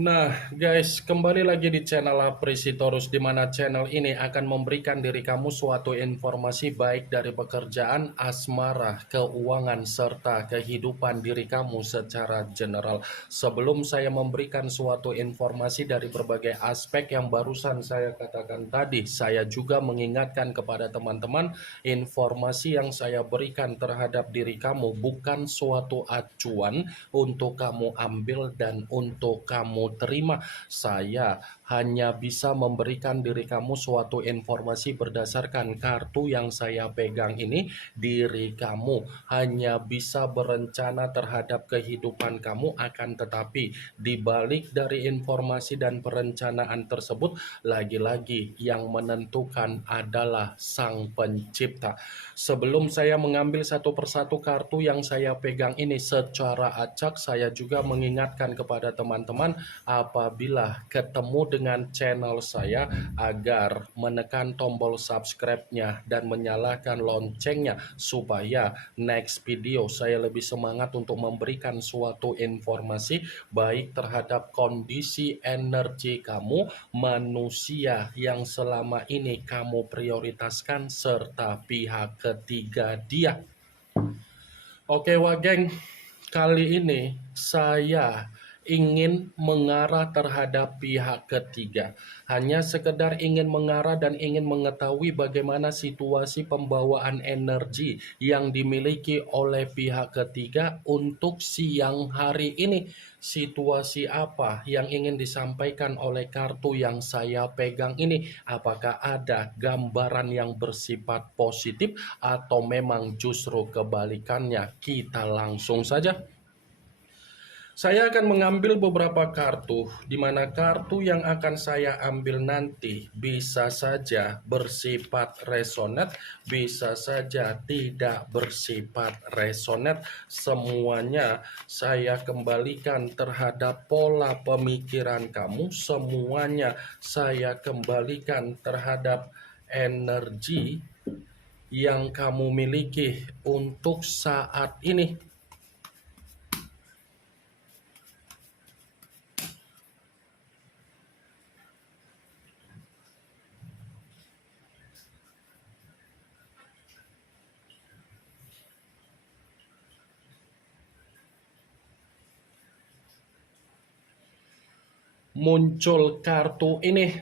Nah, guys, kembali lagi di channel Apresitorus, di mana channel ini akan memberikan diri kamu suatu informasi baik dari pekerjaan, asmara, keuangan, serta kehidupan diri kamu secara general. Sebelum saya memberikan suatu informasi dari berbagai aspek yang barusan saya katakan tadi, saya juga mengingatkan kepada teman-teman, informasi yang saya berikan terhadap diri kamu bukan suatu acuan untuk kamu ambil dan untuk kamu terima. Saya hanya bisa memberikan diri kamu suatu informasi berdasarkan kartu yang saya pegang ini. Diri kamu hanya bisa berencana terhadap kehidupan kamu, akan tetapi dibalik dari informasi dan perencanaan tersebut, lagi-lagi yang menentukan adalah Sang Pencipta. Sebelum saya mengambil satu persatu kartu yang saya pegang ini secara acak, saya juga mengingatkan kepada teman-teman apabila ketemu dengan channel saya agar menekan tombol subscribe-nya dan menyalakan loncengnya supaya next video saya lebih semangat untuk memberikan suatu informasi baik terhadap kondisi energi kamu, manusia yang selama ini kamu prioritaskan, serta pihak ketiga dia. Oke, Wageng, kali ini saya ingin mengarah terhadap pihak ketiga. Hanya sekedar ingin mengarah dan ingin mengetahui bagaimana situasi pembawaan energi yang dimiliki oleh pihak ketiga untuk siang hari ini. Situasi apa yang ingin disampaikan oleh kartu yang saya pegang ini? Apakah ada gambaran yang bersifat positif atau memang justru kebalikannya? Kita langsung saja. Saya akan mengambil beberapa kartu, di mana kartu yang akan saya ambil nanti bisa saja bersifat resonate, bisa saja tidak bersifat resonate. Semuanya saya kembalikan terhadap pola pemikiran kamu, semuanya saya kembalikan terhadap energi yang kamu miliki untuk saat ini. Muncul kartu ini.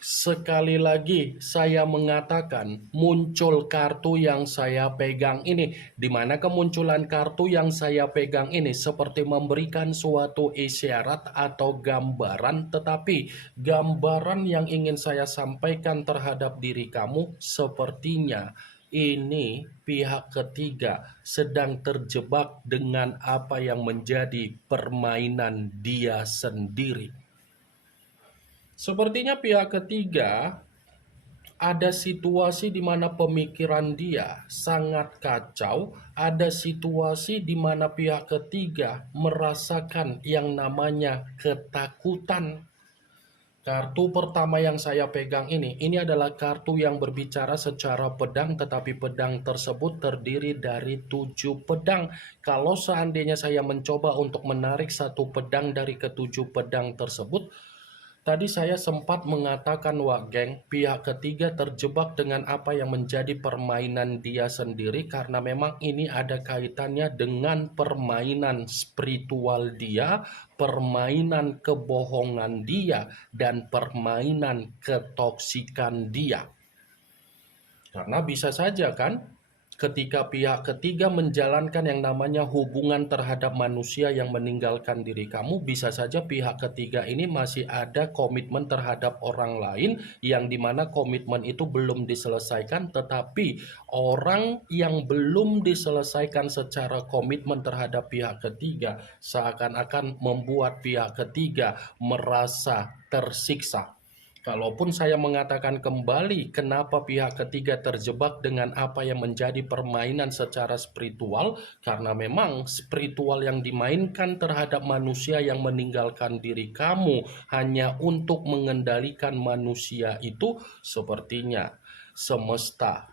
Sekali lagi saya mengatakan muncul kartu yang saya pegang ini, di mana kemunculan kartu yang saya pegang ini seperti memberikan suatu isyarat atau gambaran, tetapi gambaran yang ingin saya sampaikan terhadap diri kamu sepertinya ini pihak ketiga sedang terjebak dengan apa yang menjadi permainan dia sendiri. Sepertinya pihak ketiga ada situasi di mana pemikiran dia sangat kacau, ada situasi di mana pihak ketiga merasakan yang namanya ketakutan. Kartu pertama yang saya pegang ini adalah kartu yang berbicara secara pedang, tetapi pedang tersebut terdiri dari 7 pedang. Kalau seandainya saya mencoba untuk menarik satu pedang dari ketujuh pedang tersebut, tadi saya sempat mengatakan, Wak Geng, pihak ketiga terjebak dengan apa yang menjadi permainan dia sendiri, karena memang ini ada kaitannya dengan permainan spiritual dia, permainan kebohongan dia, dan permainan ketoksikan dia. Karena bisa saja kan, ketika pihak ketiga menjalankan yang namanya hubungan terhadap manusia yang meninggalkan diri kamu, bisa saja pihak ketiga ini masih ada komitmen terhadap orang lain, yang dimana komitmen itu belum diselesaikan, tetapi orang yang belum diselesaikan secara komitmen terhadap pihak ketiga seakan-akan membuat pihak ketiga merasa tersiksa. Kalaupun saya mengatakan kembali kenapa pihak ketiga terjebak dengan apa yang menjadi permainan secara spiritual, karena memang spiritual yang dimainkan terhadap manusia yang meninggalkan diri kamu hanya untuk mengendalikan manusia itu, sepertinya semesta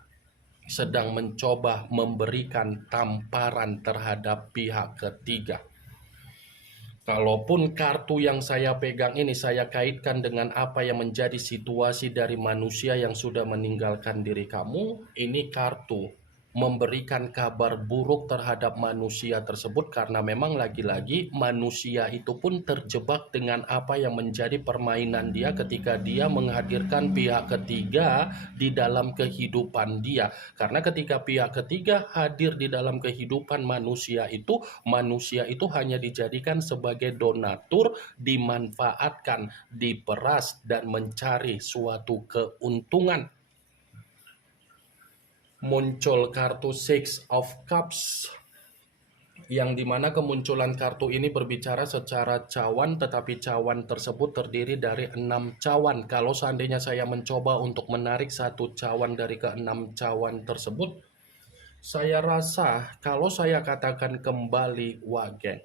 sedang mencoba memberikan tamparan terhadap pihak ketiga. Kalaupun kartu yang saya pegang ini saya kaitkan dengan apa yang menjadi situasi dari manusia yang sudah meninggalkan diri kamu, ini kartu memberikan kabar buruk terhadap manusia tersebut karena memang lagi-lagi manusia itu pun terjebak dengan apa yang menjadi permainan dia ketika dia menghadirkan pihak ketiga di dalam kehidupan dia. Karena ketika pihak ketiga hadir di dalam kehidupan manusia itu hanya dijadikan sebagai donatur, dimanfaatkan, diperas, dan mencari suatu keuntungan. Muncul kartu Six of Cups, yang dimana kemunculan kartu ini berbicara secara cawan, tetapi cawan tersebut terdiri dari 6 cawan. Kalau seandainya saya mencoba untuk menarik satu cawan dari ke-6 cawan tersebut, saya rasa kalau saya katakan kembali Wage,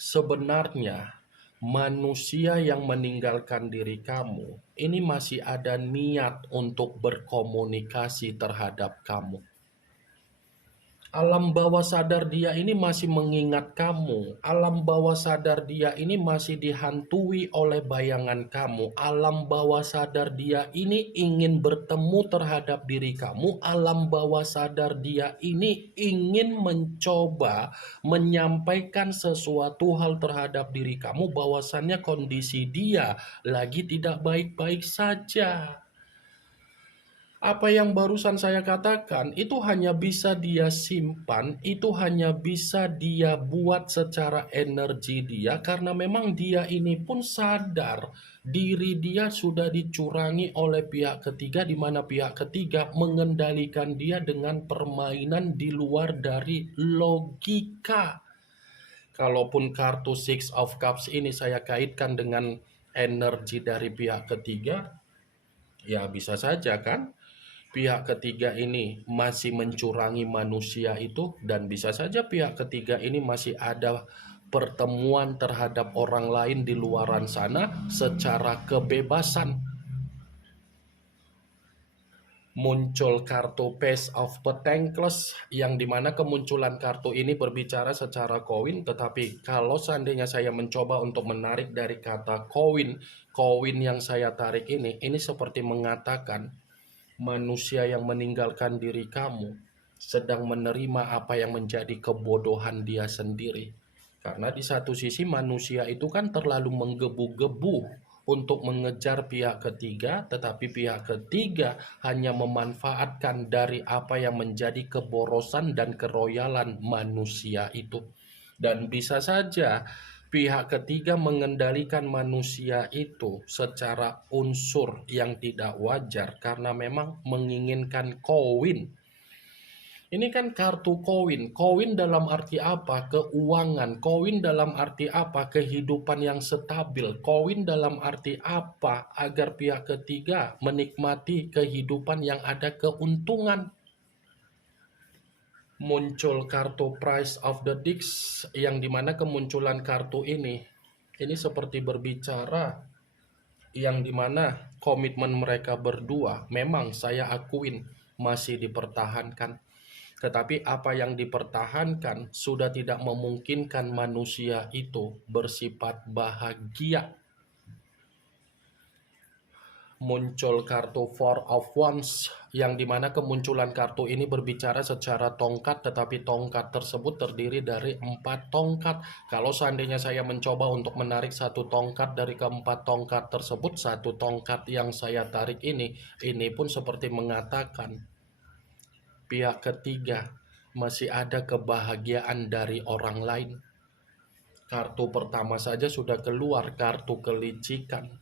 sebenarnya manusia yang meninggalkan diri kamu ini masih ada niat untuk berkomunikasi terhadap kamu. Alam bawah sadar dia ini masih mengingat kamu. Alam bawah sadar dia ini masih dihantui oleh bayangan kamu. Alam bawah sadar dia ini ingin bertemu terhadap diri kamu. Alam bawah sadar dia ini ingin mencoba menyampaikan sesuatu hal terhadap diri kamu bahwasannya kondisi dia lagi tidak baik-baik saja. Apa yang barusan saya katakan itu hanya bisa dia simpan, itu hanya bisa dia buat secara energi dia karena memang dia ini pun sadar diri dia sudah dicurangi oleh pihak ketiga, di mana pihak ketiga mengendalikan dia dengan permainan di luar dari logika. Kalaupun kartu Six of Cups ini saya kaitkan dengan energi dari pihak ketiga, ya bisa saja kan pihak ketiga ini masih mencurangi manusia itu, dan bisa saja pihak ketiga ini masih ada pertemuan terhadap orang lain di luaran sana secara kebebasan. Muncul kartu Page of Pentacles, yang dimana kemunculan kartu ini berbicara secara koin, tetapi kalau seandainya saya mencoba untuk menarik dari kata koin yang saya tarik ini seperti mengatakan manusia yang meninggalkan diri kamu sedang menerima apa yang menjadi kebodohan dia sendiri. Karena di satu sisi manusia itu kan terlalu menggebu-gebu untuk mengejar pihak ketiga, tetapi pihak ketiga hanya memanfaatkan dari apa yang menjadi keborosan dan keroyalan manusia itu. Dan bisa saja pihak ketiga mengendalikan manusia itu secara unsur yang tidak wajar karena memang menginginkan koin. Ini kan kartu koin. Koin dalam arti apa? Keuangan. Koin dalam arti apa? Kehidupan yang stabil. Koin dalam arti apa? Agar pihak ketiga menikmati kehidupan yang ada keuntungan. Muncul kartu Price of the Dicks, yang dimana kemunculan kartu ini seperti berbicara yang dimana komitmen mereka berdua memang saya akuin masih dipertahankan, tetapi apa yang dipertahankan sudah tidak memungkinkan manusia itu bersifat bahagia. Muncul kartu Four of Wands, yang dimana kemunculan kartu ini berbicara secara tongkat, tetapi tongkat tersebut terdiri dari 4 tongkat. Kalau seandainya saya mencoba untuk menarik satu tongkat dari keempat tongkat tersebut, satu tongkat yang saya tarik ini pun seperti mengatakan pihak ketiga masih ada kebahagiaan dari orang lain. Kartu pertama saja sudah keluar, kartu kelicikan.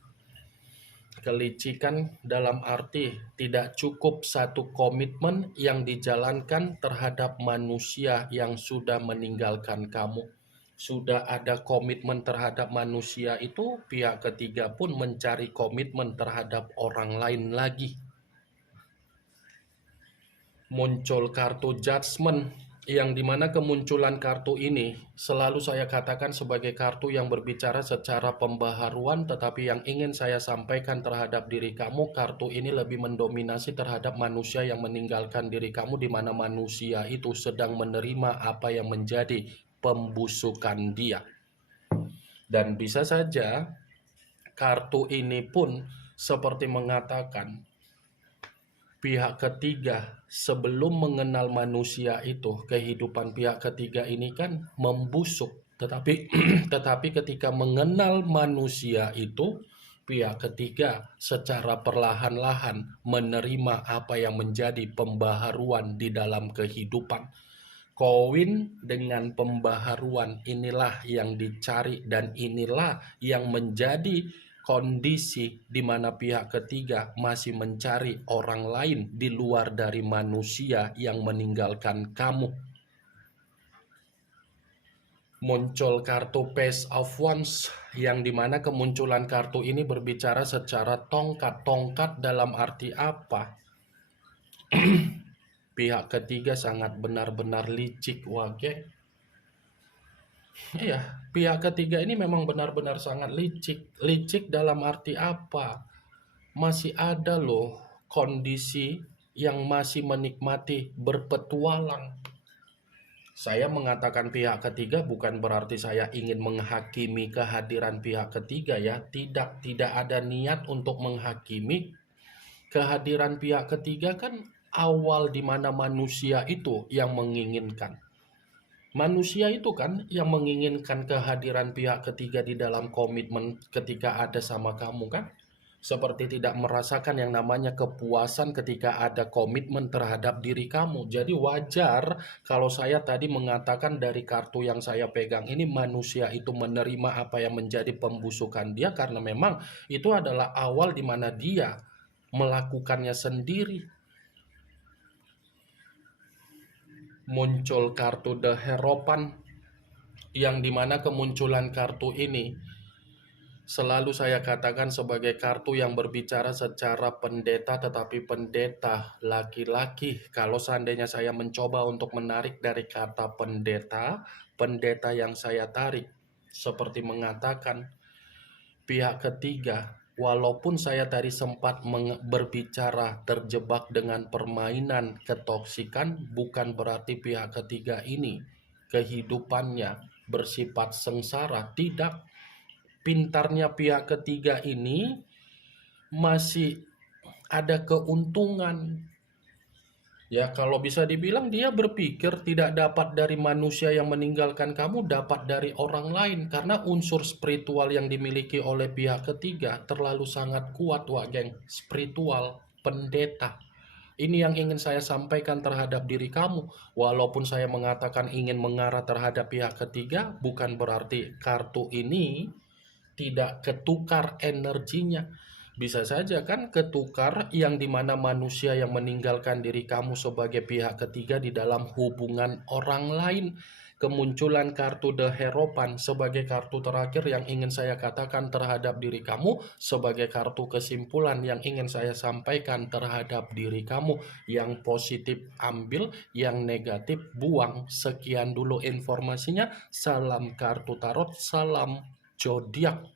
Kelicikan dalam arti tidak cukup satu komitmen yang dijalankan terhadap manusia yang sudah meninggalkan kamu. Sudah ada komitmen terhadap manusia itu, pihak ketiga pun mencari komitmen terhadap orang lain lagi. Muncul kartu Judgment, yang dimana kemunculan kartu ini selalu saya katakan sebagai kartu yang berbicara secara pembaharuan, tetapi yang ingin saya sampaikan terhadap diri kamu, kartu ini lebih mendominasi terhadap manusia yang meninggalkan diri kamu, di mana manusia itu sedang menerima apa yang menjadi pembusukan dia. Dan bisa saja kartu ini pun seperti mengatakan pihak ketiga sebelum mengenal manusia itu, kehidupan pihak ketiga ini kan membusuk. Tetapi tetapi ketika mengenal manusia itu, pihak ketiga secara perlahan-lahan menerima apa yang menjadi pembaharuan di dalam kehidupan. Koin dengan pembaharuan inilah yang dicari dan inilah yang menjadi kondisi di mana pihak ketiga masih mencari orang lain di luar dari manusia yang meninggalkan kamu. Muncul kartu Page of Wands yang dimana kemunculan kartu ini berbicara secara tongkat. Tongkat dalam arti apa? Pihak ketiga sangat benar-benar licik, wage. Iya, pihak ketiga ini memang benar-benar sangat licik. Licik dalam arti apa? Masih ada loh kondisi yang masih menikmati berpetualang. Saya mengatakan pihak ketiga bukan berarti saya ingin menghakimi kehadiran pihak ketiga ya. Tidak ada niat untuk menghakimi. Kehadiran pihak ketiga kan awal di mana manusia itu yang menginginkan. Manusia itu kan yang menginginkan kehadiran pihak ketiga di dalam komitmen ketika ada sama kamu kan? Seperti tidak merasakan yang namanya kepuasan ketika ada komitmen terhadap diri kamu. Jadi wajar kalau saya tadi mengatakan dari kartu yang saya pegang ini manusia itu menerima apa yang menjadi pembusukan dia karena memang itu adalah awal di mana dia melakukannya sendiri. Muncul kartu The Hierophant yang dimana kemunculan kartu ini selalu saya katakan sebagai kartu yang berbicara secara pendeta, tetapi pendeta laki-laki. Kalau seandainya saya mencoba untuk menarik dari kata pendeta, pendeta yang saya tarik seperti mengatakan pihak ketiga. Walaupun saya tadi sempat berbicara terjebak dengan permainan ketoksikan, bukan berarti pihak ketiga ini kehidupannya bersifat sengsara. Tidak. Pintarnya pihak ketiga ini masih ada keuntungan. Ya, kalau bisa dibilang dia berpikir tidak dapat dari manusia yang meninggalkan kamu, dapat dari orang lain. Karena unsur spiritual yang dimiliki oleh pihak ketiga terlalu sangat kuat, Wak Geng. Spiritual, pendeta. Ini yang ingin saya sampaikan terhadap diri kamu. Walaupun saya mengatakan ingin mengarah terhadap pihak ketiga, bukan berarti kartu ini tidak ketukar energinya. Bisa saja kan ketukar yang dimana manusia yang meninggalkan diri kamu sebagai pihak ketiga di dalam hubungan orang lain. Kemunculan kartu The Hierophant sebagai kartu terakhir yang ingin saya katakan terhadap diri kamu, sebagai kartu kesimpulan yang ingin saya sampaikan terhadap diri kamu. Yang positif ambil, yang negatif buang. Sekian dulu informasinya. Salam kartu tarot, salam zodiak.